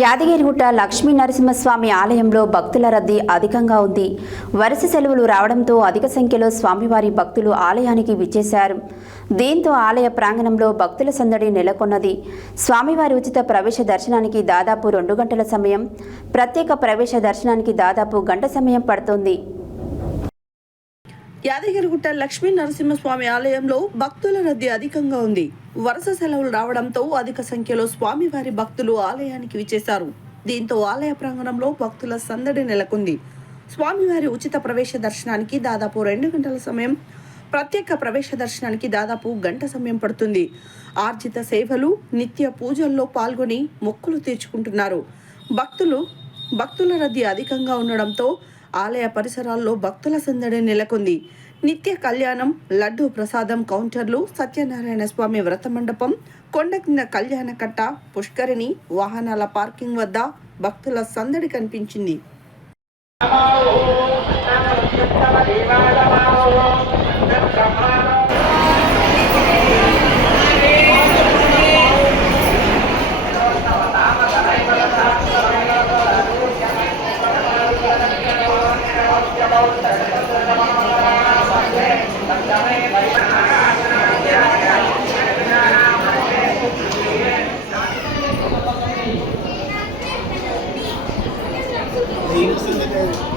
యాదగిరిగుట్ట లక్ష్మీ నరసింహస్వామి ఆలయంలో భక్తుల రద్దీ అధికంగా ఉంది. వరుస సెలవులు రావడంతో అధిక సంఖ్యలో స్వామివారి భక్తులు ఆలయానికి విచ్చేశారు. దీంతో ఆలయ ప్రాంగణంలో భక్తుల సందడి నెలకొన్నది. స్వామివారి ఉచిత ప్రవేశ దర్శనానికి దాదాపు 2 గంటల సమయం, ప్రత్యేక ప్రవేశ దర్శనానికి దాదాపు గంట సమయం పడుతోంది. యాదగిరిగుట్ట లక్ష్మీ నరసింహస్వామి ఆలయంలో భక్తుల రద్దీ అధికంగా ఉంది. వరుస సెలవులు రావడంతో అధిక సంఖ్యలో స్వామివారి భక్తులు ఆలయానికి విచ్చేశారు. దీంతో ఆలయ ప్రాంగణంలో భక్తుల సందడి నెలకొంది. స్వామివారి ఉచిత ప్రవేశ దర్శనానికి దాదాపు 2 గంటల సమయం, ప్రత్యేక ప్రవేశ దర్శనానికి దాదాపు గంట సమయం పడుతుంది. ఆర్జిత సేవలు, నిత్య పూజల్లో పాల్గొని మొక్కులు తీర్చుకుంటున్నారు. భక్తుల రద్దీ అధికంగా ఉండడంతో ఆలయ పరిసరాల్లో భక్తుల సందడి నెలకొంది. నిత్య కళ్యాణం, లడ్డూ ప్రసాదం కౌంటర్లు, సత్యనారాయణ స్వామి వ్రత మండపం, కొండ కింద కళ్యాణ కట్ట, పుష్కరిణి, వాహనాల పార్కింగ్ వద్ద భక్తుల సందడి కనిపించింది. Thank you.